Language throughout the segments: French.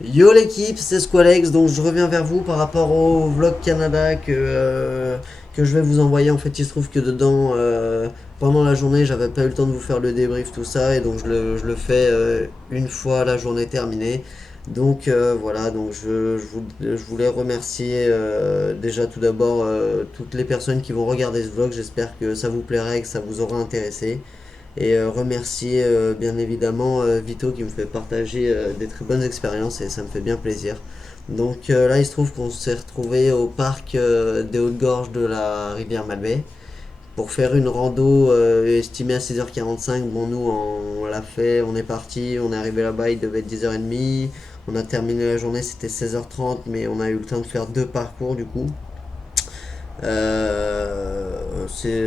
Yo l'équipe, c'est Squalex, donc je reviens vers vous par rapport au vlog Canada que je vais vous envoyer. En fait, il se trouve que dedans, pendant la journée, j'avais pas eu le temps de vous faire le débrief, tout ça, et donc je le fais une fois la journée terminée. Donc voilà, donc je voulais remercier déjà tout d'abord toutes les personnes qui vont regarder ce vlog. J'espère que ça vous plaira et que ça vous aura intéressé. Et remercier bien évidemment Vito qui me fait partager des très bonnes expériences et ça me fait bien plaisir. Donc là il se trouve qu'on s'est retrouvé au parc des Hautes-Gorges de la rivière Malbaie pour faire une rando estimée à 6h45. Bon nous on l'a fait, on est parti, on est arrivé là-bas, il devait être 10h30. On a terminé la journée, c'était 16h30 mais on a eu le temps de faire deux parcours du coup.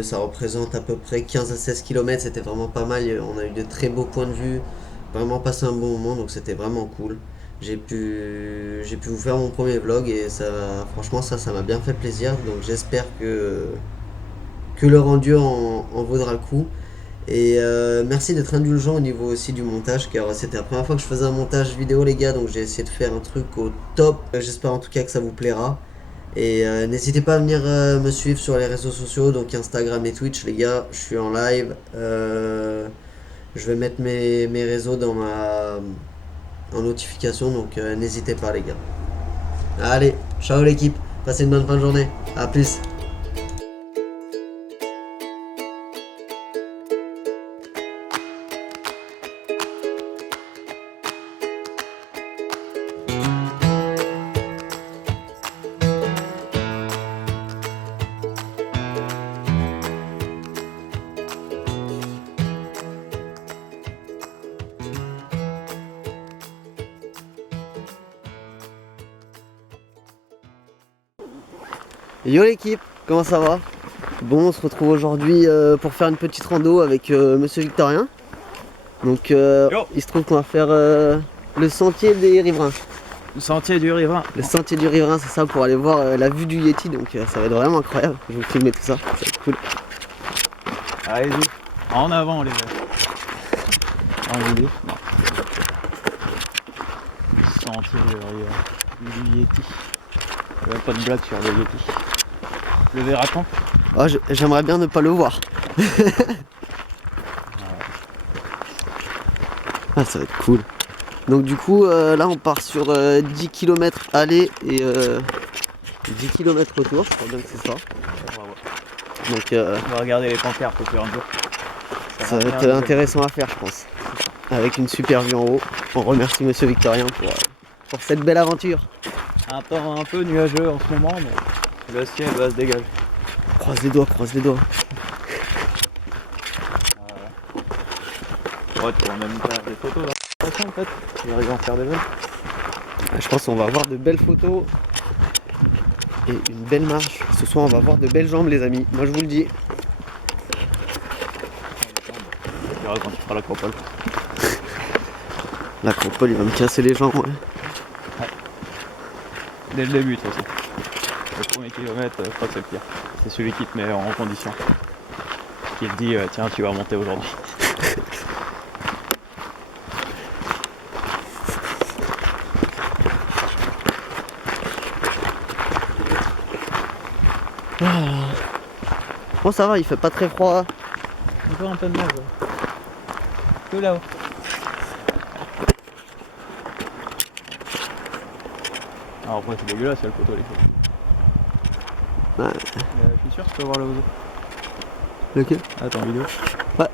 Ça représente à peu près 15 à 16 km, c'était vraiment pas mal, on a eu de très beaux points de vue, vraiment passé un bon moment, donc c'était vraiment cool. J'ai pu vous faire mon premier vlog et ça, franchement ça m'a bien fait plaisir, donc j'espère que le rendu en vaudra le coup. Et merci d'être indulgent au niveau aussi du montage, car c'était la première fois que je faisais un montage vidéo les gars, donc j'ai essayé de faire un truc au top. J'espère en tout cas que ça vous plaira. Et n'hésitez pas à venir me suivre sur les réseaux sociaux, donc Instagram et Twitch les gars, je suis en live. Je vais mettre mes réseaux en notification, donc n'hésitez pas les gars. Allez, ciao l'équipe, passez une bonne fin de journée, à plus. Yo l'équipe, comment ça va? Bon, on se retrouve aujourd'hui pour faire une petite rando avec Monsieur Victorien. Donc Yo. il se trouve qu'on va faire le sentier des riverains. Le sentier du riverain. Le sentier du riverain, c'est ça, pour aller voir la vue du Yeti, donc ça va être vraiment incroyable. Je vais vous filmer tout ça, ça va être cool. Allez-y. En avant les gars. En vidéo. Non. Le sentier du riverain. Du Yeti. Il n'y a pas de blague sur le Yeti. Le verra-t-on? Oh, j'aimerais bien ne pas le voir. Ah, ça va être cool. Donc du coup, là on part sur 10 km aller et 10 km retour, je crois bien que c'est ça. Donc On va regarder les pancartes au fur et à mesure. ça va être intéressant à faire, je pense. Avec une super vue en haut. On remercie Monsieur Victorien pour cette belle aventure. Un temps un peu nuageux en ce moment, mais le ciel va se dégager. Croise les doigts, croise les doigts. Ouais, tu vas même faire des photos là. En fait, on arrive à en faire des belles. Je pense qu'on va avoir de belles photos et une belle marche. Ce soir on va avoir de belles jambes les amis, moi je vous le dis. Tu verras quand tu feras l'acropole. L'acropole il va me casser les jambes, ouais. Dès le début de toute façon. Le premier kilomètre, je crois que c'est le pire. C'est celui qui te met en condition. Qui te dit tiens tu vas monter aujourd'hui. Bon ça va, il fait pas très froid. Encore un peu de neige. Que là-haut. Alors après c'est dégueulasse il y a le poteau les filles. Ouais. Je suis sûr que tu peux voir le oiseau. Lequel? Attends vidéo. Ouais.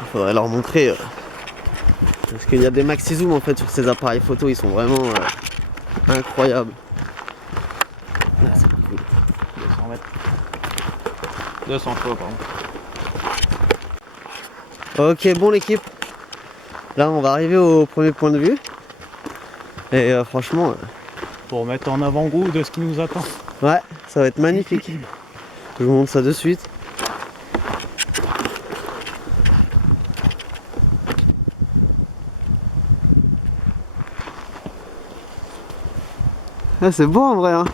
Il faudrait leur montrer. Parce qu'il y a des maxi zoom en fait sur ces appareils photo, ils sont vraiment incroyables. Là, c'est cool. 200 mètres. 200 fois pardon. Ok bon l'équipe. Là on va arriver au premier point de vue. Et franchement, Pour mettre en avant-goût de ce qui nous attend. ouais, ça va être magnifique. Je vous montre ça de suite. Ah, c'est beau en vrai, hein.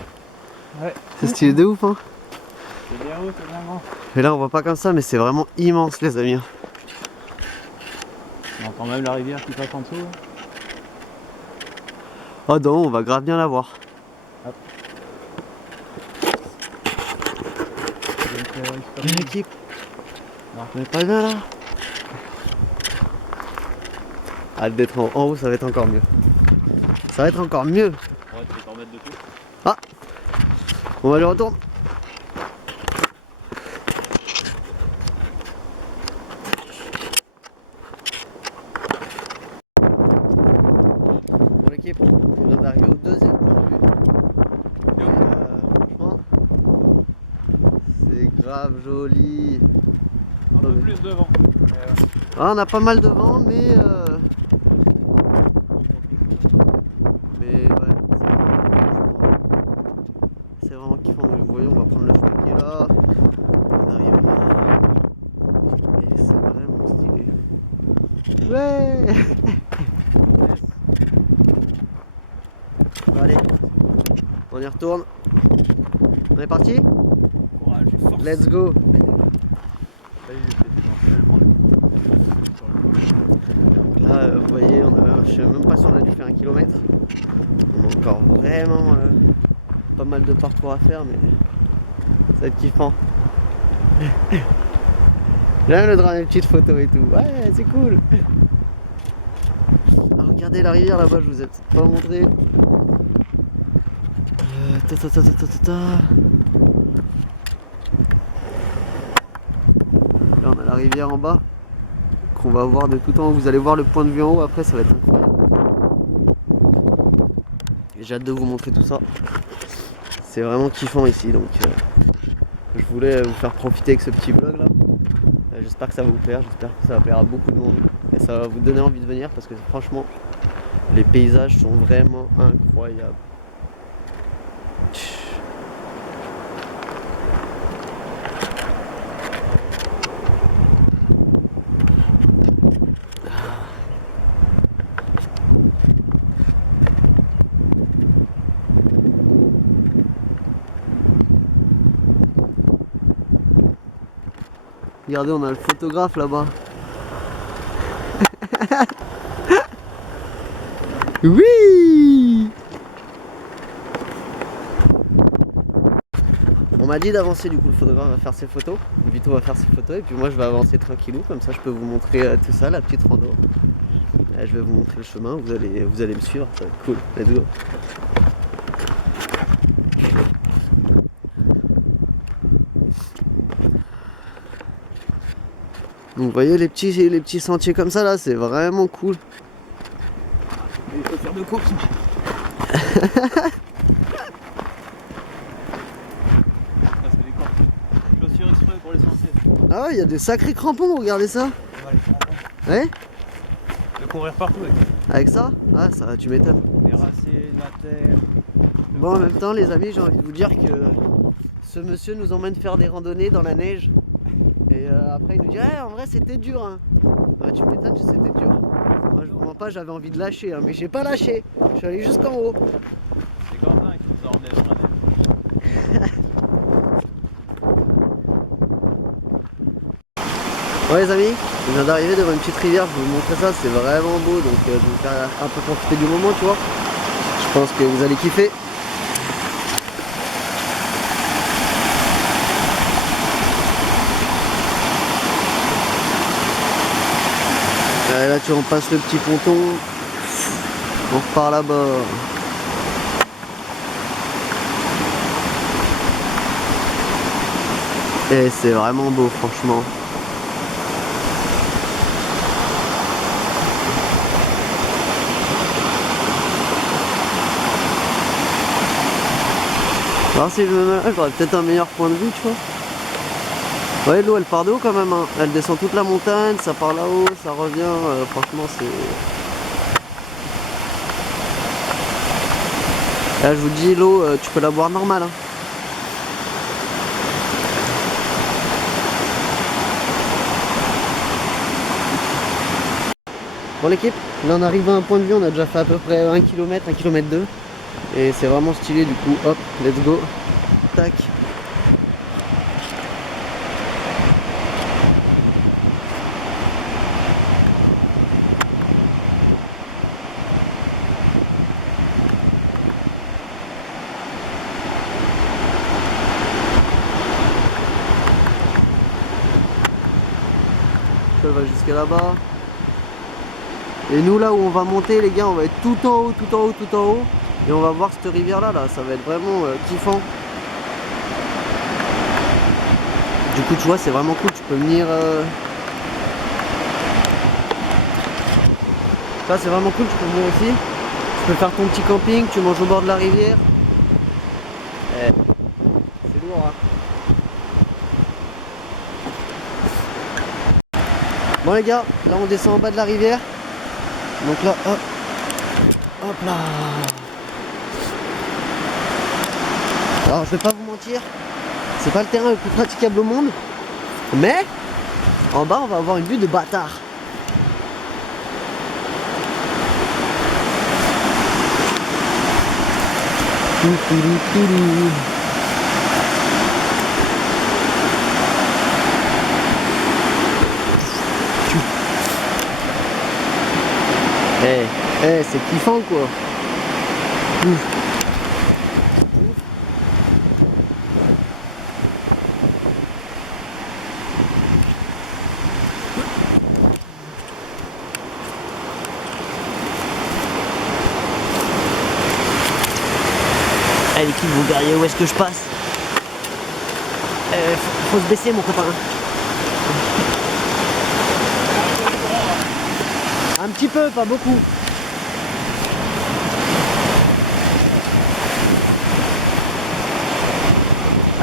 Ouais. C'est stylé de ouf, hein. C'est bien haut, c'est bien grand. Et là on voit pas comme ça, mais c'est vraiment immense les amis. On entend même la rivière qui passe en dessous. Oh non, on va grave bien la voir. Hop. L'équipe. Non. On est pas bien là. Hâte d'être en haut, ça va être encore mieux. Ça va être encore mieux. Ouais, tu peux t'en mettre dessus. Ah, on va aller retourner. Bon l'équipe, on vient d'arriver au deuxième point de vue. Franchement, c'est grave joli. Un peu plus devant. Ah, on a pas mal de vent, mais ouais, c'est vraiment kiffant. Donc, vous voyez, on va prendre le chemin qui est là. On arrive là. Et c'est vraiment stylé. Ouais. Bon, allez, on y retourne. On est parti? Courage et force. Let's go. Là, vous voyez, je suis même pas sûr d'aller faire 1 kilomètre. On a encore vraiment pas mal de parcours à faire, mais ça va être kiffant. J'aime le droit des petites photos et tout. Ouais, c'est cool. Ah, regardez la rivière là-bas, je vous ai pas montré. Là, on a la rivière en bas qu'on va voir de tout en haut. Vous allez voir le point de vue en haut, après ça va être incroyable. J'ai hâte de vous montrer tout ça. C'est vraiment kiffant ici, donc je voulais vous faire profiter avec ce petit vlog là. J'espère que ça va vous plaire, j'espère que ça va plaire à beaucoup de monde et ça va vous donner envie de venir parce que franchement les paysages sont vraiment incroyables. Regardez, on a le photographe là-bas. Oui! On m'a dit d'avancer, du coup le photographe va faire ses photos, Vito va faire ses photos et puis moi je vais avancer tranquillou, comme ça je peux vous montrer tout ça, la petite rando. Je vais vous montrer le chemin, vous allez me suivre, ça va être cool, let's go. Donc vous voyez les petits sentiers comme ça là, c'est vraiment cool. Il faut faire de course. C'est des chaussures exprès pour les sentiers. Ah ouais, il y a des sacrés crampons, regardez ça. Ouais, les crampons. Ouais? De courir partout avec. Avec ça? Ah ça, tu m'étonnes. Les racines, la terre. Bon, en même temps les amis, j'ai envie de vous dire que ce monsieur nous emmène faire des randonnées dans la neige. Et après il nous dit en vrai c'était dur hein. Ouais, tu m'étonnes, c'était dur. Moi je vous mens pas, j'avais envie de lâcher hein, mais j'ai pas lâché. Je suis allé jusqu'en haut. C'est Quentin qui nous a emmenés dans la neige. Bon les amis, je viens d'arriver devant une petite rivière, je vais vous montrer ça, c'est vraiment beau, donc je vais vous faire un peu profiter du moment, tu vois. Je pense que vous allez kiffer. Là tu repasses le petit ponton, on repart là-bas. Et c'est vraiment beau franchement. Alors si je me mets là, j'aurais peut-être un meilleur point de vue, tu vois. Ouais, l'eau elle part de haut quand même, hein. Elle descend toute la montagne, ça part là-haut, ça revient, franchement c'est... Là je vous dis, l'eau, tu peux la boire normale. Hein. Bon l'équipe, là on arrive à un point de vue, on a déjà fait à peu près 1 km, 1 km 2. Et c'est vraiment stylé du coup, hop, let's go. Tac. elle va jusqu'à là-bas. Et nous là où on va monter les gars, on va être tout en haut, tout en haut, tout en haut. Et on va voir cette rivière là, ça va être vraiment kiffant. Du coup tu vois c'est vraiment cool, tu peux venir... Ça c'est vraiment cool, tu peux venir ici. Tu peux faire ton petit camping, tu manges au bord de la rivière. C'est lourd hein. Bon les gars, là on descend en bas de la rivière. Donc là, hop, hop là. Alors je vais pas vous mentir, c'est pas le terrain le plus praticable au monde. Mais, en bas on va avoir une vue de bâtard. C'est kiffant quoi. Allez l'équipe Bulgarie, où est-ce que je passe? Faut se baisser mon copain. Un petit peu, pas beaucoup.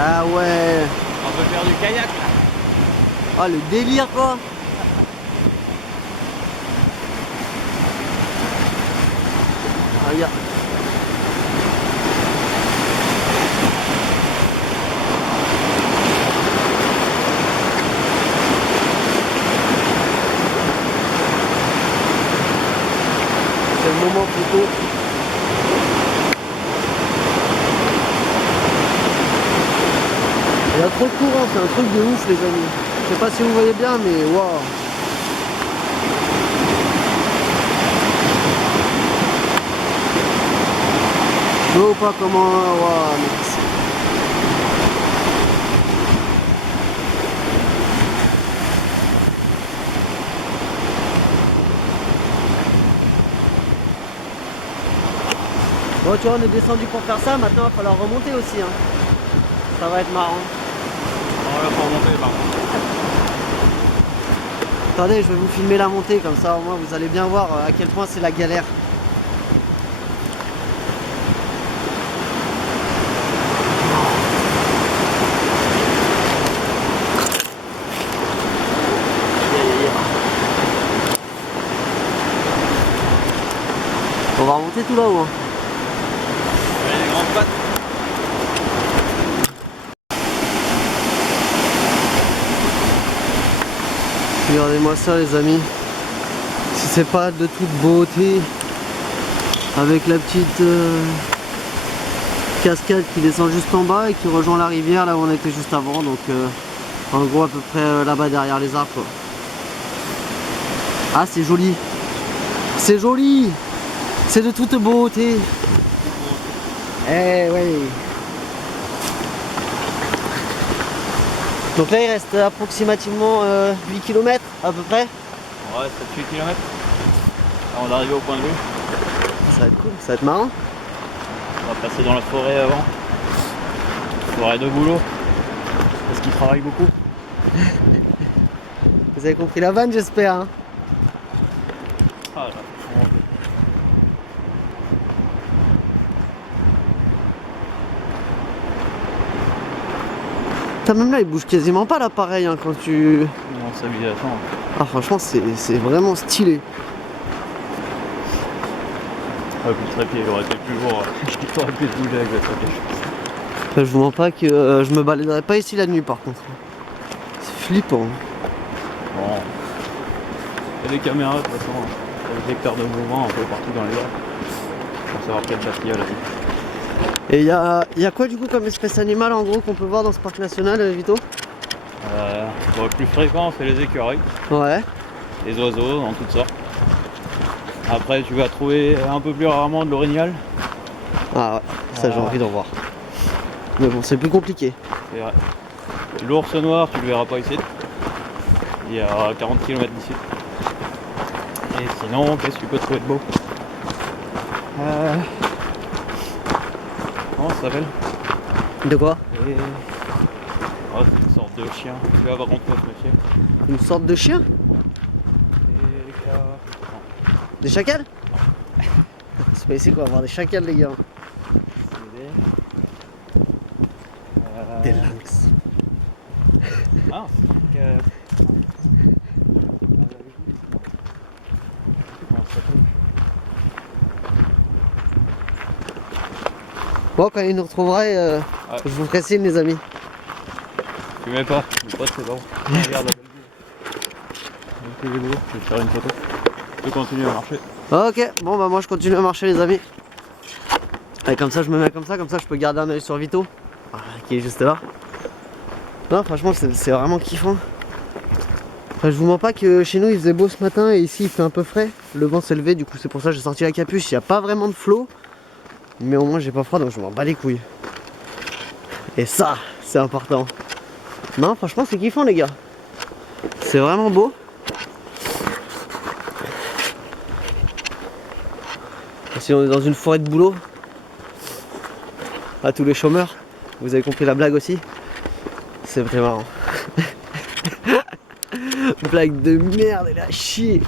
Ah ouais. On peut faire du kayak là. Ah le délire quoi. Ah regarde. C'est le moment plutôt. Il y a trop de courant, c'est un truc de ouf les amis. Je sais pas si vous voyez bien mais waouh. Je vois pas comment. Waouh, mais bon tu vois on est descendu pour faire ça, maintenant il va falloir remonter aussi hein. Ça va être marrant. On va pas remonter par contre. Attendez, je vais vous filmer la montée, comme ça au moins vous allez bien voir à quel point c'est la galère. On va remonter tout là-haut. Hein. Ouais, les grandes pattes. Regardez-moi ça les amis. Si c'est pas de toute beauté. Avec la petite cascade qui descend juste en bas et qui rejoint la rivière là où on était juste avant. Donc en gros à peu près là-bas derrière les arbres quoi. Ah c'est joli. C'est joli. C'est de toute beauté. Eh oui. Donc là il reste approximativement 8 km à peu près. Ouais, 7-8 km. Là, on va arriver au point de vue. Ça va être cool, ça va être marrant. On va passer dans la forêt avant. Forêt de boulot. Parce qu'il travaille beaucoup. Vous avez compris la vanne j'espère hein. Ah, là. Même là il bouge quasiment pas l'appareil hein, quand tu... On s'habille à temps. Ah franchement c'est vraiment stylé. Ah, puis le trépied il aurait été plus lourd. Il aurait pu se bouger avec le trépied. Je vous mens pas que je me baladerai pas ici la nuit par contre. C'est flippant. Bon. Il y a des caméras de toute façon. Des vecteurs de mouvement un peu partout dans les arbres. Pour savoir quel chat il y a là-dessus. Et il y a quoi du coup comme espèce animale en gros qu'on peut voir dans ce parc national Vito? Bon, le plus fréquent c'est les écureuils. Ouais. Les oiseaux en toutes sortes. Après tu vas trouver un peu plus rarement de l'orignal. Ah ouais, ça j'ai envie d'en voir. Mais bon c'est plus compliqué. C'est vrai. L'ours noir tu le verras pas ici. Il est à 40 km d'ici. Et sinon, qu'est-ce que tu peux trouver de beau? Comment ça s'appelle? De quoi? Et... Oh, c'est une sorte de chien. Tu vas avoir rencontré ce monsieur. Une sorte de chien? Et... Non. Des chacals? C'est pas ici qu'on va avoir des chacals, les gars. C'est Des lynx. Ah, c'est comment ça s'appelle? Bon, quand il nous retrouvera, je vous ferai signe, les amis. Tu mets pas, mais pas c'est bon. Regarde la belle vue. Je vais te faire une photo. Tu peux continuer à marcher. Ok, bon bah moi je continue à marcher, les amis. Et comme ça je me mets comme ça je peux garder un œil sur Vito. Qui est juste là. Non, franchement c'est vraiment kiffant. Enfin, je vous mens pas que chez nous il faisait beau ce matin et ici il fait un peu frais. Le vent s'est levé, du coup c'est pour ça que j'ai sorti la capuche. Il n'y a pas vraiment de flot, mais au moins j'ai pas froid, donc je m'en bats les couilles. Et ça, c'est important. Non, franchement c'est kiffant, les gars. C'est vraiment beau. Si on est dans une forêt de boulot, à tous les chômeurs, vous avez compris la blague aussi. C'est très marrant. Blague de merde, elle a chier.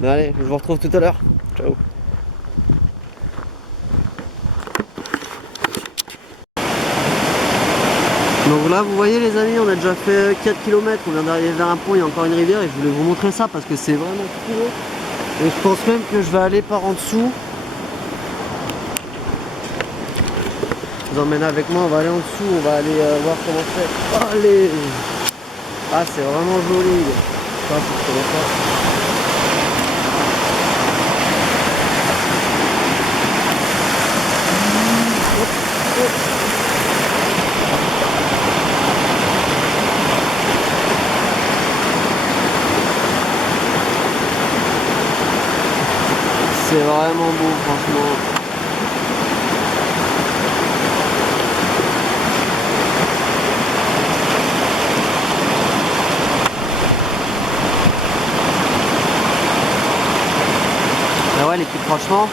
Bon, allez, je vous retrouve tout à l'heure. Ciao. Donc là, vous voyez, les amis, on a déjà fait 4 km. On vient d'arriver vers un pont, il y a encore une rivière et je voulais vous montrer ça parce que c'est vraiment cool. Et je pense même que je vais aller par en dessous. Je vous emmène avec moi, on va aller en dessous, on va aller voir comment c'est. Allez! Ah, c'est vraiment joli. Ça, je connais pas. C'est vraiment beau, franchement. Ah ouais, l'équipe, franchement,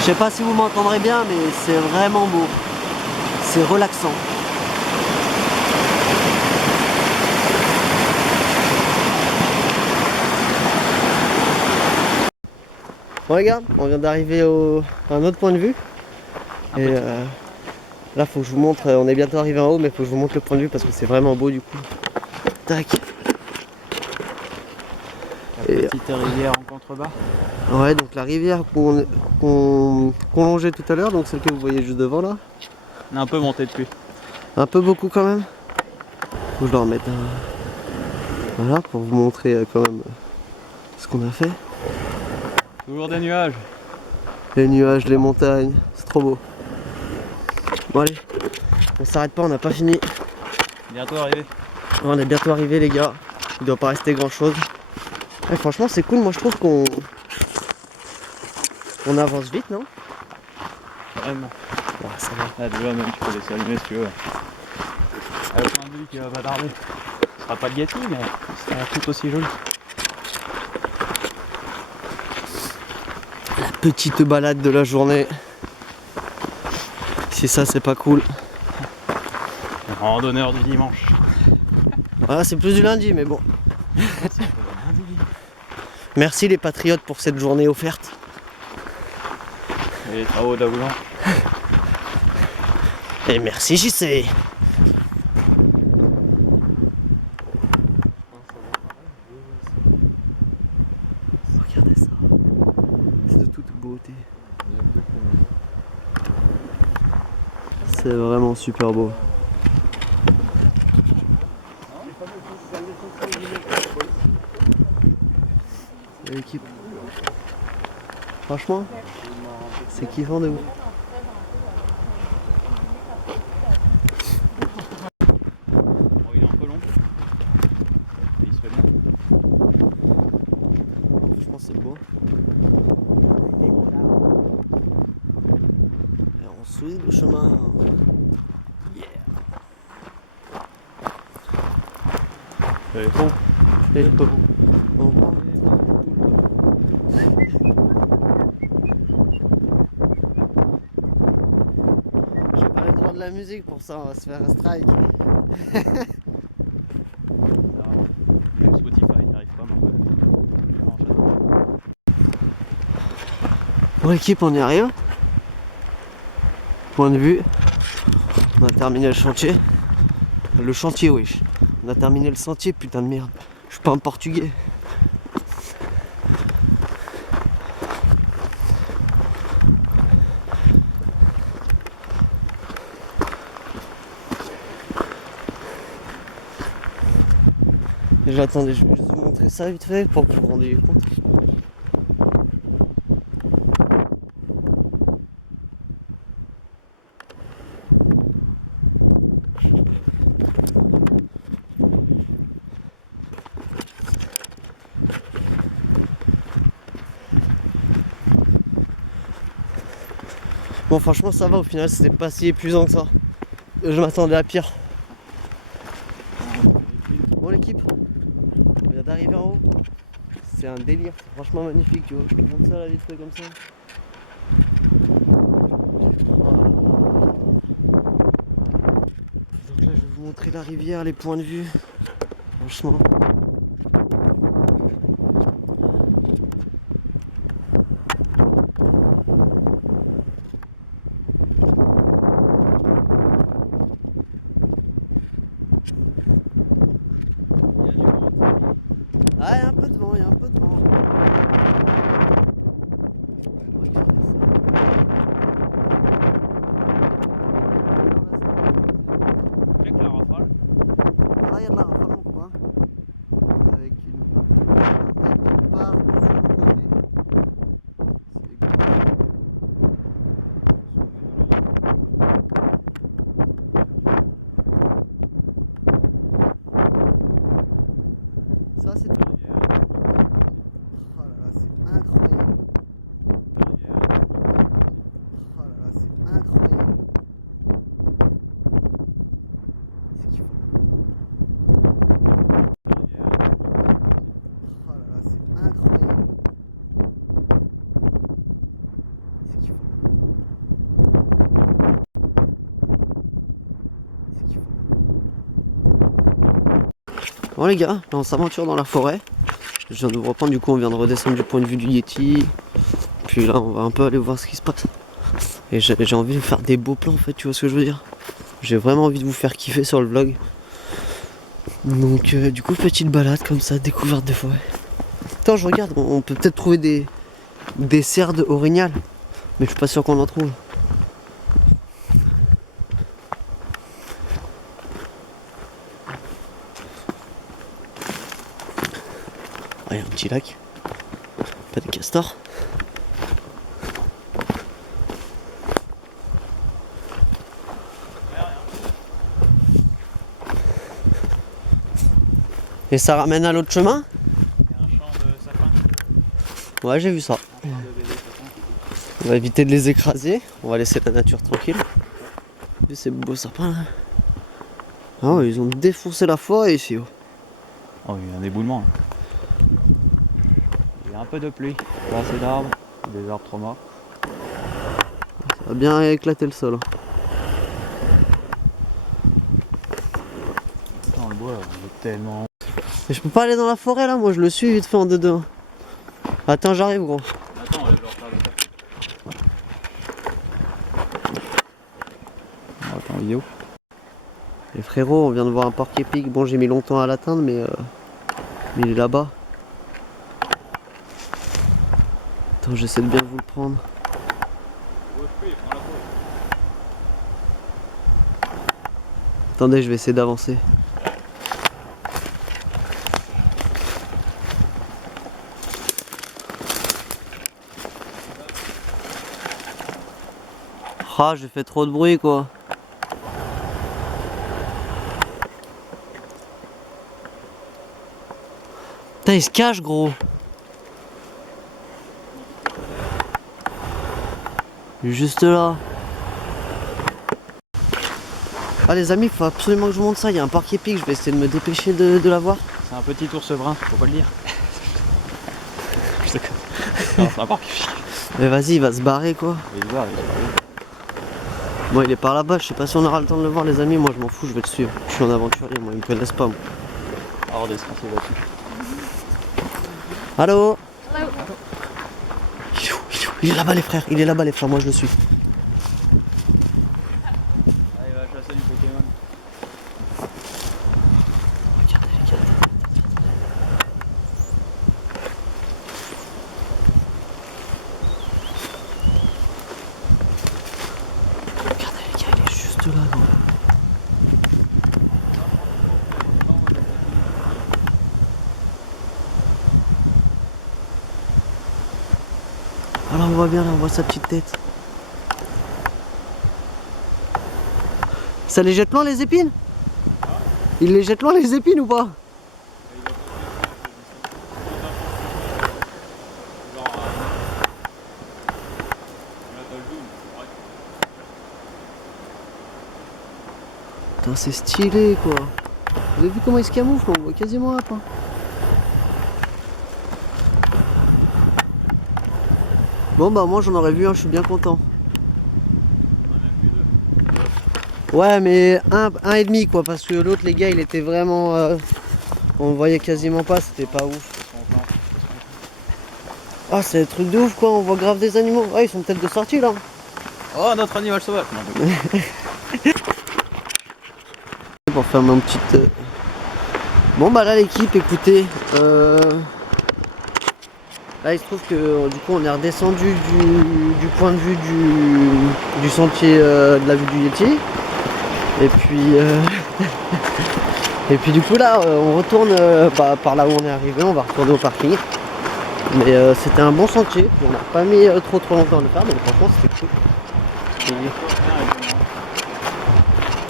je sais pas si vous m'entendrez bien, mais c'est vraiment beau. C'est relaxant. Bon, regarde, on vient d'arriver à un autre point de vue. Et là, faut que je vous montre, on est bientôt arrivé en haut, mais faut que je vous montre le point de vue parce que c'est vraiment beau du coup. Tac. La petite rivière en contrebas. Ouais, donc la rivière qu'on longeait tout à l'heure, donc celle que vous voyez juste devant là. On a un peu monté depuis. Un peu beaucoup quand même. Faut que je leur remette un... Voilà, pour vous montrer quand même ce qu'on a fait. Toujours des nuages. Les nuages, les montagnes, c'est trop beau. Bon allez, on s'arrête pas, on n'a pas fini. Bientôt arrivé. On est bientôt arrivé, les gars. Il doit pas rester grand chose. Ouais, franchement c'est cool, moi je trouve qu'on avance vite, non? Vraiment. Ouais, ça va. Là déjà même tu peux laisser allumer si tu veux. Le point de vue qui va pas tarder. Ce sera pas de Getty mais ce sera tout aussi joli. La petite balade de la journée. Si ça c'est pas cool. Randonneur du dimanche. Voilà, c'est plus du lundi, mais bon. Merci les patriotes pour cette journée offerte. Et les travaux d'Aoulan. Et merci JC. Regardez ça. C'est de toute beauté. C'est vraiment super beau. L'équipe. Franchement, c'est kiffant de ouf. Bon, il est un peu long. Et il se fait bien. Franchement, c'est beau. Et on suit le chemin. Yeah. Oh, Et- pas vous. oh. J'ai pas le droit de la musique pour ça, on va se faire un strike. Même Spotify n'y arrive pas maintenant. Non, j'adore. Bon l'équipe, on y arrive. Point de vue. On a terminé le chantier. Le chantier, wesh. On a terminé le sentier, putain de merde. Je suis pas un portugais. Et attendez, je vais juste vous montrer ça vite fait pour que vous vous rendiez compte. Bon franchement ça va, au final c'était pas si épuisant que ça. Je m'attendais à pire. Bon l'équipe, on vient d'arriver en haut. C'est un délire, c'est franchement magnifique, tu vois. Je te montre ça là vite fait comme ça. Donc là je vais vous montrer la rivière, les points de vue. Franchement. Ah, il y a un peu de vent, il y a un peu de vent. Regardez ça. Check la rafale. Ah, là, il y a de la rafale, mon copain. Avec une montagne qui part sur le côté. C'est cool. Ça, c'est trop. Oh là là, c'est incroyable. Oh là là, c'est incroyable. C'est kiffant. Oh là là, c'est incroyable. C'est kiffant. C'est kiffant. Bon les gars, là on s'aventure dans la forêt. Je viens de vous reprendre, du coup on vient de redescendre du point de vue du Yeti. Puis là on va un peu aller voir ce qui se passe. Et j'ai envie de faire des beaux plans en fait, tu vois ce que je veux dire. J'ai vraiment envie de vous faire kiffer sur le vlog. Donc du coup petite balade comme ça, découverte de forêt. Attends je regarde, on peut peut-être trouver des cerfs orignales. Mais je suis pas sûr qu'on en trouve. Ah, il y a un petit lac. Pas de castors. Et ça ramène à l'autre chemin? Il y a un champ de sapin. Ouais j'ai vu ça. Un champ de bébés sapins. On va éviter de les écraser. On va laisser la nature tranquille. Et ces beaux sapins là. Ah ouais, ils ont défoncé la forêt ici. Oh, il y a un éboulement. Il y a un peu de pluie. Pas assez d'arbres. Des arbres trop morts. Ça va bien éclater le sol. Putain, le bois, il est tellement. Mais je peux pas aller dans la forêt là, moi je le suis vite fait en deux. Attends, j'arrive gros. Attends, on va leur faire le attends, vidéo. Les frérots, on vient de voir un porc-épic. Bon, j'ai mis longtemps à l'atteindre, mais il est là-bas. Attends, j'essaie de bien vous le prendre. Attendez, je vais essayer d'avancer. Ah, j'ai fait trop de bruit quoi. Putain, il se cache gros. Il est juste là. Ah les amis, il faut absolument que je vous montre ça. Il y a un porc-épic, je vais essayer de me dépêcher de l'avoir. C'est un petit ours brun, faut pas le dire. Je déconne. Non, c'est un parc. Mais vas-y, il va se barrer quoi. Il va se barrer. Bon, il est par là-bas, je sais pas si on aura le temps de le voir, les amis. Moi, je m'en fous, je vais le suivre. Je suis un aventurier, moi, ils me connaissent pas. Moi. Alors, des français là-dessus. Allô? Il est là-bas, les frères, il est là-bas, les frères, moi je le suis. Ah, il va chasser du Pokémon. Regardez. Regardez, les gars, il est juste là, gros. Alors on voit bien, là, on voit sa petite tête. Ça les jette loin les épines? Il les jette loin les épines ou pas? Putain, c'est stylé quoi. Vous avez vu comment il se camoufle? On voit quasiment là quoi. Bon bah moi j'en aurais vu un, je suis bien content. Ouais mais un et demi quoi, parce que l'autre les gars il était vraiment... on le voyait quasiment pas, c'était pas ouf. Ah c'est un truc de ouf quoi, on voit grave des animaux. Ah ils sont peut-être de sortie là. Oh, notre animal sauvage. Pour faire mon petite... Bon bah là l'équipe, écoutez, là il se trouve que du coup on est redescendu du point de vue du sentier de la vue du Yeti. Et puis et puis du coup là on retourne par là où on est arrivé, on va retourner au parking. Mais c'était un bon sentier, on n'a pas mis trop longtemps à le faire, donc franchement c'était cool.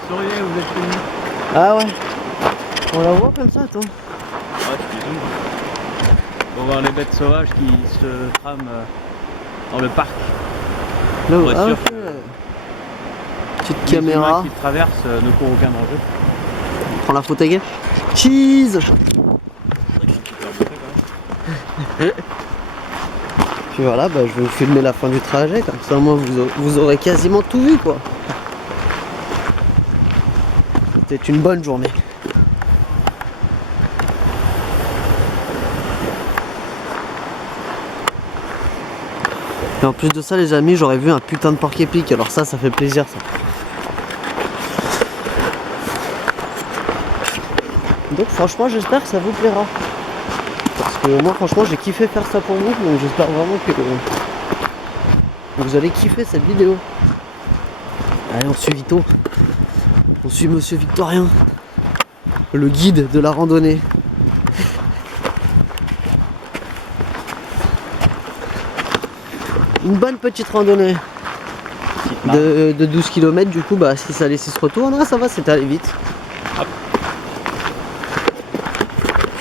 Souriez, vous êtes connus. Ah ouais, on la voit comme ça, attends. Ouais, tu dézoomes. On va voir les bêtes sauvages qui se trament dans le parc. Là, Pour être sûr ok. Petite Les humains caméra, qui traversent ne courent aucun danger. on prend la photo gay. Cheese. Puis voilà, bah, je vais vous filmer la fin du trajet, comme ça au moins vous aurez quasiment tout vu quoi. C'était une bonne journée. Et en plus de ça les amis, j'aurais vu un putain de porc-épic, alors ça fait plaisir ça. Donc franchement j'espère que ça vous plaira. Parce que moi franchement j'ai kiffé faire ça pour vous, donc j'espère vraiment que vous allez kiffer cette vidéo. Allez on suit Vito. On suit Monsieur Victorien, le guide de la randonnée. Une bonne petite randonnée de 12 km du coup, bah 6 aller 6 retour, non ça va, c'est allé vite.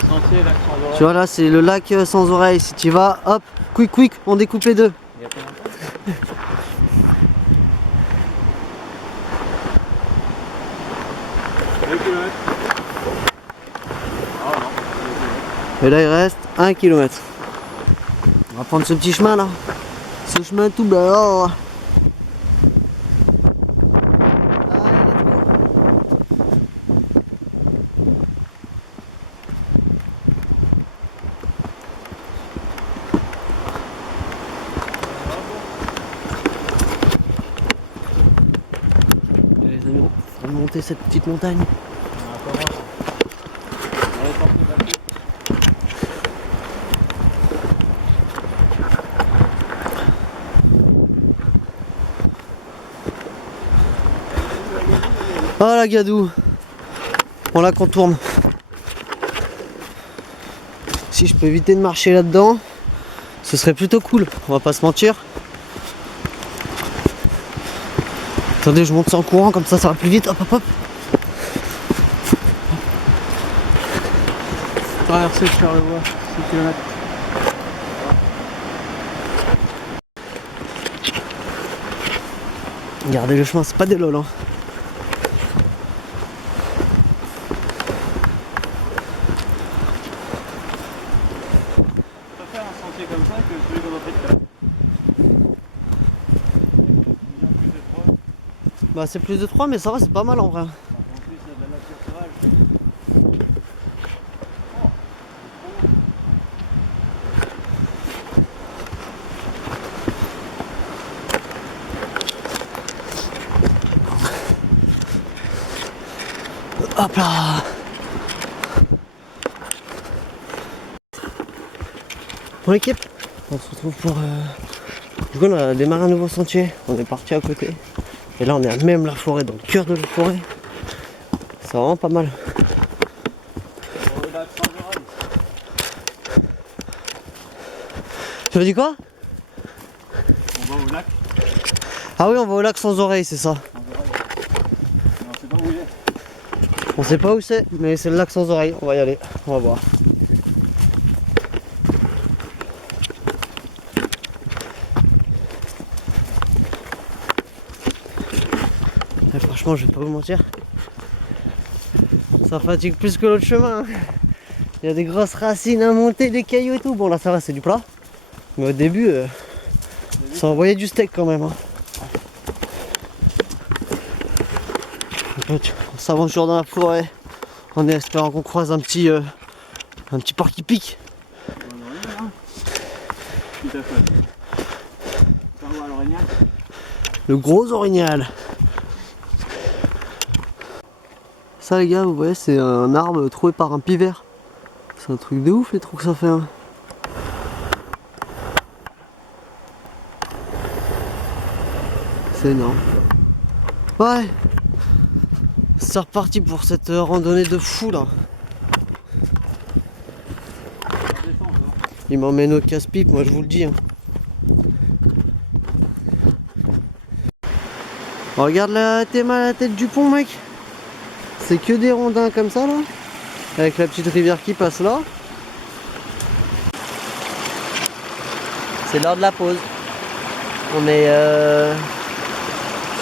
Sentier, lac sans oreilles. Tu vois là c'est le lac sans oreilles, si tu y vas, hop, quick, on découpe les deux. Il y a combien de temps ? Et là il reste 1 km. On va prendre ce petit chemin là. Ce chemin tout bas là. Les amis, on va monter cette petite montagne. Oh la gadou, on la contourne. Si je peux éviter de marcher là-dedans, ce serait plutôt cool, on va pas se mentir. Attendez, je monte ça en courant, comme ça va plus vite, hop. Traverser Charlevoix, 6 km. Regardez le chemin, c'est pas des lol hein. sentier comme ça que celui qu'on a fait tout à l'heure. Bien plus étroit. Bah c'est plus de 3 mais ça va, c'est pas mal en vrai. En plus, il y a de la nature sauvage. Hop là. Bon l'équipe, on se retrouve pour... Du coup on a démarré un nouveau sentier, on est parti à côté. Et là on est à même la forêt, dans le cœur de la forêt. C'est vraiment pas mal. Au lac Sans-Oreille. Tu m'as dit quoi? On va au lac Ah oui, on va au lac sans oreille, c'est ça. Sans-Oreille. Mais on sait pas où il est. On sait pas où c'est, mais c'est le lac sans oreille. On va y aller, on va voir. Et franchement, je vais pas vous mentir, ça fatigue plus que l'autre chemin. Hein. Il y a des grosses racines à monter, des cailloux et tout. Bon là ça va, c'est du plat. Mais au début, ça envoyait du steak quand même. Hein. Donc, on s'avance toujours dans la forêt en espérant qu'on croise un petit porc qui pique. Tout à fait. Ça va à l'orignal. Le gros orignal. Ça les gars, vous voyez, c'est un arbre trouvé par un pivert. C'est un truc de ouf les trous que ça fait. Hein. C'est énorme. Ouais. C'est reparti pour cette randonnée de fou là. Il m'emmène au casse-pipe, moi je vous le dis. Hein. Regarde la tête du pont mec. C'est que des rondins comme ça là. Avec la petite rivière qui passe là. C'est l'heure de la pause. On est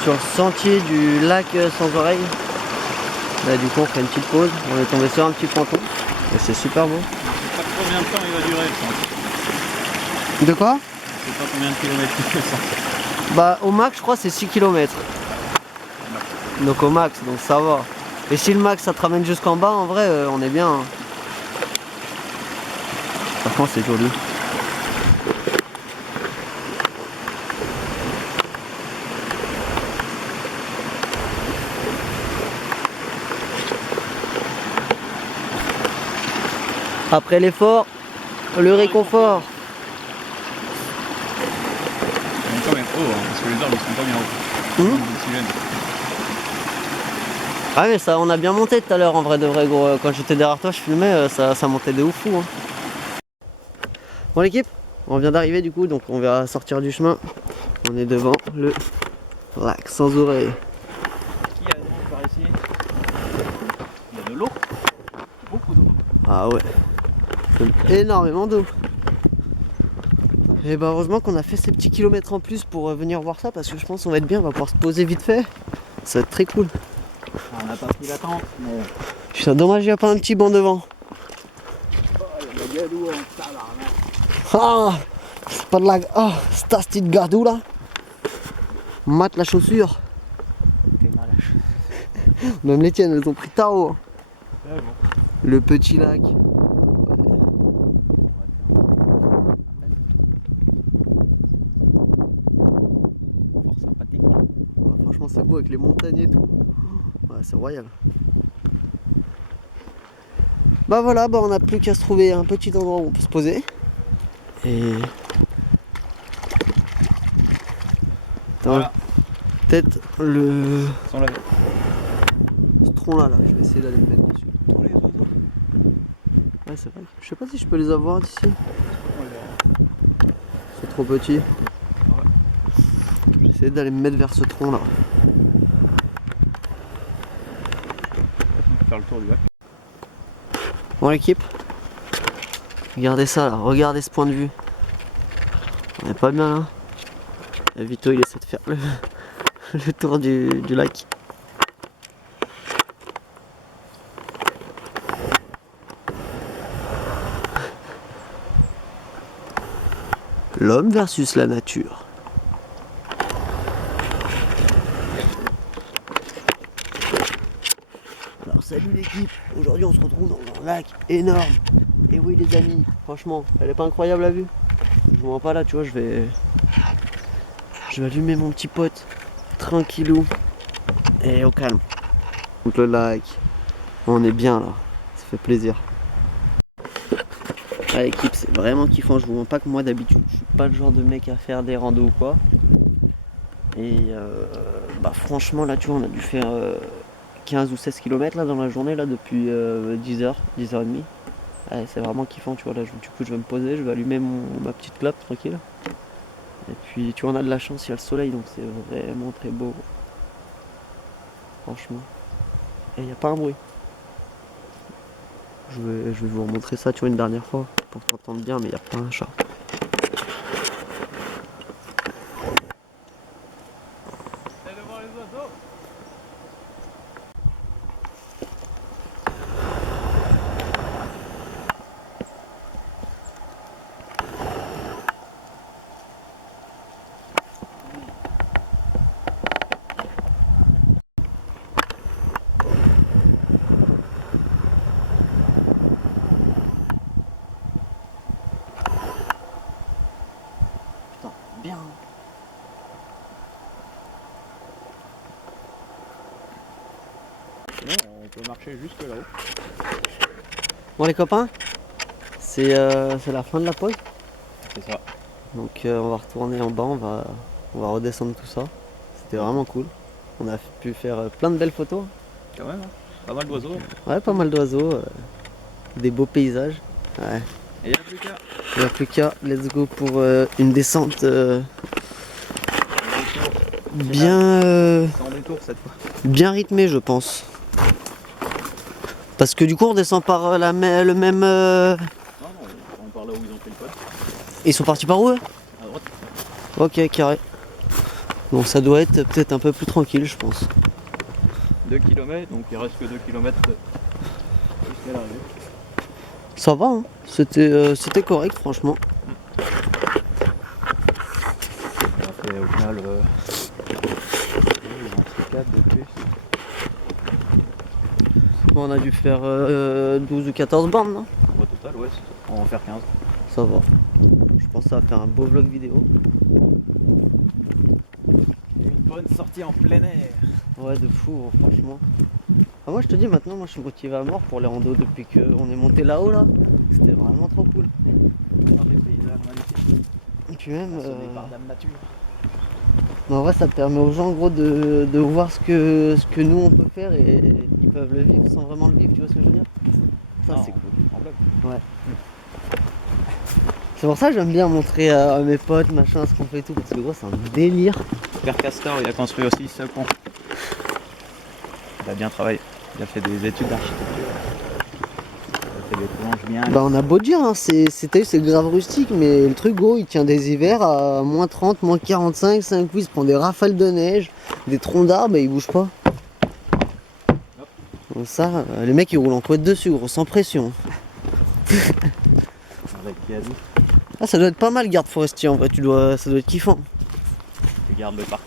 sur le sentier du lac sans oreille. Là du coup on fait une petite pause. On est tombé sur un petit ponton. Et c'est super beau. Je sais pas combien de temps il va durer ça. De quoi? Je sais pas combien de kilomètres il fait ça. Bah au max je crois c'est 6 km. Donc au max, donc ça va. Et si le max ça te ramène jusqu'en bas, en vrai on est bien. Hein. Franchement c'est joli. Après l'effort, le réconfort. On est quand même haut, hein, parce que les arbres ils sont pas bien hauts. Ah mais ça on a bien monté tout à l'heure en vrai de vrai gros. Quand j'étais derrière toi je filmais, ça montait de ouf fou. Hein. Bon l'équipe, on vient d'arriver du coup, donc on va sortir du chemin. On est devant le lac sans oreille. Qui a de par ici? Il y a de l'eau. Beaucoup d'eau. Ah ouais, énormément d'eau. Et bah heureusement qu'on a fait ces petits kilomètres en plus pour venir voir ça, parce que je pense qu'on va être bien, on va pouvoir se poser vite fait. Ça va être très cool. On n'a pas pris la tente, mais... Putain dommage il n'y a pas un petit banc devant. Oh, il y a des gadous en tabarnak. Ah, c'est pas de la... Ah, c'est ta petite gardou là. Mate la chaussure. T'es malâche. Même les tiennes elles ont pris tarot. Hein. C'est bon. Le petit lac. Fort sympathique. Ouais, franchement c'est beau avec les montagnes et tout. Ouais c'est royal. Bah voilà, bah on n'a plus qu'à se trouver un petit endroit où on peut se poser. Et... Voilà. Peut-être le... Sans la... ce tronc là, je vais essayer d'aller me mettre dessus. Tous les oiseaux. Ouais c'est vrai. Je sais pas si je peux les avoir d'ici. C'est trop petit. Je vais essayer d'aller me mettre vers ce tronc là. On peut faire le tour du lac. Bon l'équipe, regardez ça là, regardez ce point de vue. On est pas bien là. Et Vito il essaie de faire le tour du lac. L'homme versus la nature. Alors salut l'équipe, aujourd'hui on se retrouve dans un lac énorme. Et oui les amis, franchement, elle est pas incroyable la vue? Je vous mens pas là, tu vois, je vais allumer mon petit pote, tranquillou, et au calme. Donc le lac, on est bien là, ça fait plaisir. Ah, l'équipe c'est vraiment kiffant, je vous mens pas que moi d'habitude je suis pas le genre de mec à faire des randos ou quoi. Et franchement là tu vois on a dû faire 15 ou 16 km là dans la journée là depuis 10h, 10h30. Ouais, c'est vraiment kiffant tu vois là, du coup je vais me poser, je vais allumer ma petite clope tranquille. Et puis tu vois on a de la chance, il y a le soleil donc c'est vraiment très beau. Franchement. Et il n'y a pas un bruit. Je vais vous remontrer ça tu vois une dernière fois pour t'entendre bien mais il n'y a pas un chat. Bien. Sinon, on peut marcher jusque là-haut. Bon les copains, c'est la fin de la pause. C'est ça. Donc on va retourner en bas, on va redescendre tout ça. C'était vraiment cool. On a pu faire plein de belles photos. Quand même, hein. Pas mal d'oiseaux. Ouais, pas mal d'oiseaux, des beaux paysages. Ouais. Et il n'y a plus qu'à. Il n'y a plus qu'à, let's go pour une descente bien, Sans détour cette fois. bien rythmée je pense. Parce que du coup on descend par le même... Non, on part là où ils ont fait le pote. Ils sont partis par où eux? À droite. Ok, carré. Donc ça doit être peut-être un peu plus tranquille je pense. 2 km, donc il reste que 2 km jusqu'à l'arrivée. Ça va, hein. C'était correct franchement. On a fait au final 4 de plus. Bon, on a dû faire 12 ou 14 bornes, non? Au total, ouais, on va en faire 15. Ça va. Je pense que ça va faire un beau vlog vidéo. Et une bonne sortie en plein air. Ouais, de fou, hein, franchement. Ah, moi, je te dis, maintenant, moi, je suis motivé à mort pour les randos depuis qu'on est monté là-haut, là. C'était vraiment trop cool. Dans des paysages magnifiques. Et puis même... Assommés par Dame Nature. mais en vrai, ça permet aux gens, gros, de voir ce que nous, on peut faire et ils peuvent le vivre sans vraiment le vivre, tu vois ce que je veux dire? Ça, c'est cool. En bloc. Ouais. C'est pour ça que j'aime bien montrer à mes potes, machin, ce qu'on fait et tout, parce que gros, c'est un délire. Père Castor, il a construit aussi ce pont. Il a bien travaillé. Il a fait des études d'architecture. Il a fait des planches bien. Bah on a beau dire, hein, c'est grave rustique, mais le truc gros il tient des hivers à moins 30, moins 45, 5 coups, il se prend des rafales de neige, des troncs d'arbres et il bouge pas. Donc ça, les mecs ils roulent en couette dessus gros, sans pression. Avec Gazi. Ah ça doit être pas mal garde forestier en vrai, ça doit être kiffant. Tu gardes le parc.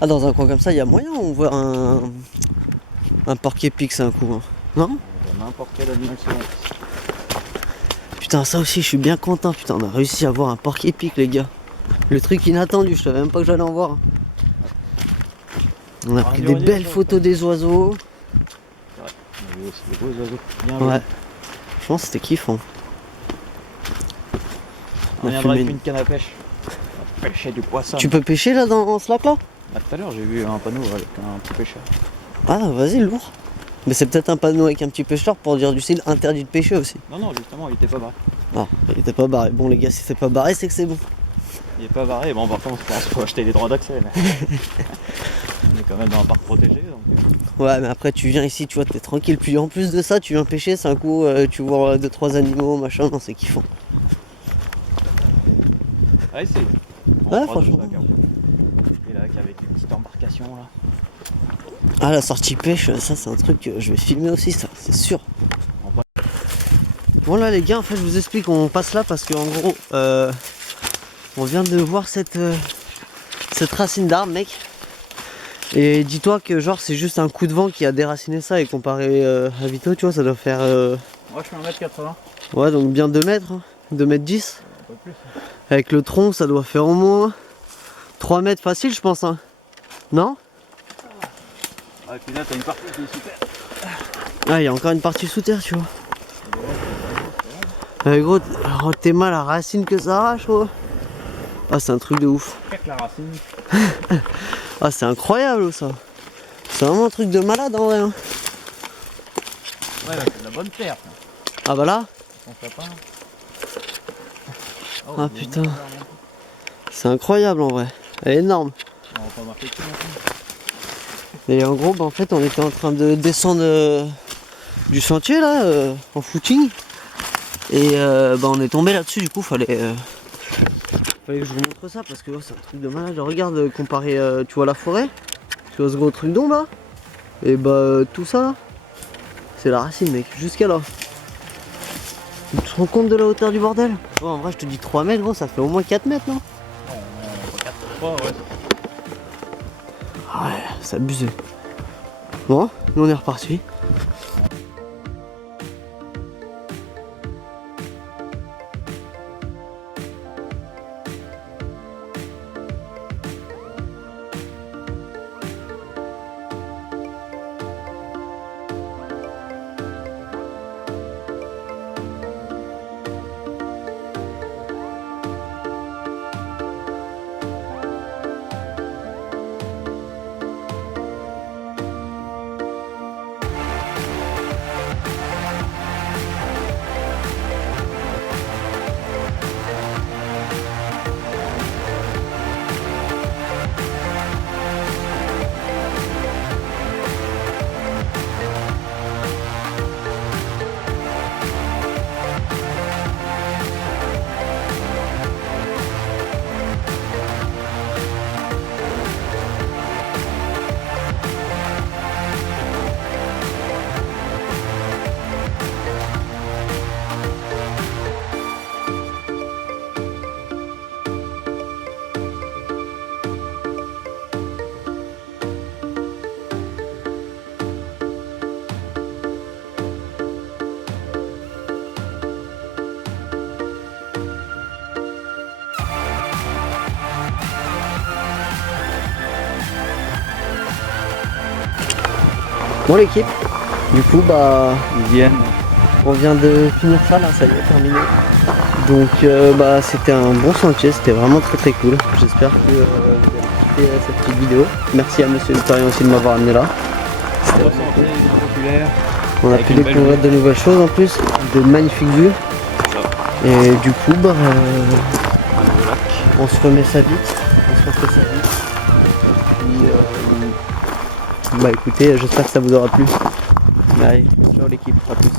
Ah dans un coin comme ça il y a moyen on voit un porc-épic un coup, hein. Non? N'importe quel animal sauvage. Putain ça aussi je suis bien content, putain on a réussi à voir un porc-épic les gars. Le truc inattendu, je savais même pas que j'allais en voir. On a pris des belles photos des oiseaux. C'est vrai, on a vu aussi des beaux oiseaux. Bien Ouais. joué. Je pense que c'était kiffant. On viendra avec une canne à pêche. On va pêcher du poisson. Tu peux pêcher là dans ce lac là? Ah, tout à l'heure j'ai vu un panneau avec un petit pêcheur. Ah vas-y lourd. Mais c'est peut-être un panneau avec un petit pêcheur pour dire du style interdit de pêcher aussi. Non, justement, il était pas barré. Ah, il était pas barré. Bon les gars, si c'est pas barré, c'est que c'est bon. Il est pas barré, bon par contre je pense qu'il faut acheter les droits d'accès. On est quand même dans un parc protégé donc. Ouais mais après tu viens ici, tu vois, t'es tranquille. Puis en plus de ça, tu viens pêcher, c'est un coup, tu vois 2-3 animaux, machin, non c'est kiffant. Ah c'est. Ouais franchement. Et là avec les petites embarcations là. Ah la sortie pêche, ça c'est un truc que je vais filmer aussi ça, c'est sûr. Bon là les gars, en fait je vous explique, on passe là parce qu'en gros on vient de voir cette racine d'arbre mec. Et dis-toi que genre c'est juste un coup de vent qui a déraciné ça, et comparé à Vito tu vois ça doit faire Moi je fais 1m80. ouais donc bien 2 mètres, hein, 2,10 m. Un peu plus. Avec le tronc ça doit faire au moins 3 mètres facile je pense hein. Non? Ah, et puis là t'as une partie qui est super. Ah il y a encore une partie sous terre tu vois. Gros, t'es mal la racine que ça arrache gros. Ah c'est un truc de ouf. Avec la racine. Ah c'est incroyable ça. C'est vraiment un truc de malade en vrai hein. Ouais là c'est de la bonne terre. Ah bah là. Ton sapin. Oh, Ah putain. C'est incroyable en vrai. Elle est énorme. On va pas marquer dessus non plus. Et en gros bah, en fait on était en train de descendre du sentier là en footing. Et bah on est tombé là-dessus, du coup fallait que je vous montre ça parce que oh, c'est un truc de malade. Regarde comparé tu vois la forêt, tu vois ce gros truc d'ombre là. Et bah tout ça là, c'est la racine mec, jusqu'à là. Tu te rends compte de la hauteur du bordel? Oh, en vrai je te dis 3 mètres gros, ça fait au moins 4 mètres non? Non, 3 ouais. Ah ouais, c'est abusé. Bon, nous on est reparti. Bon l'équipe, du coup bah Ils viennent. on vient de finir ça là, ça y est terminé. Donc bah c'était un bon sentier, c'était vraiment très cool. J'espère que vous avez kiffé cette petite vidéo. Merci à monsieur Victorien aussi de m'avoir amené là. C'était Ressenti bien populaire. On a Avec pu une découvrir belle de nouvelles choses en plus, de magnifiques vues. Et du coup bah on se remet ça vite. On se refait ça vite. Et puis bah écoutez, j'espère que ça vous aura plu. Allez, ciao l'équipe, à plus.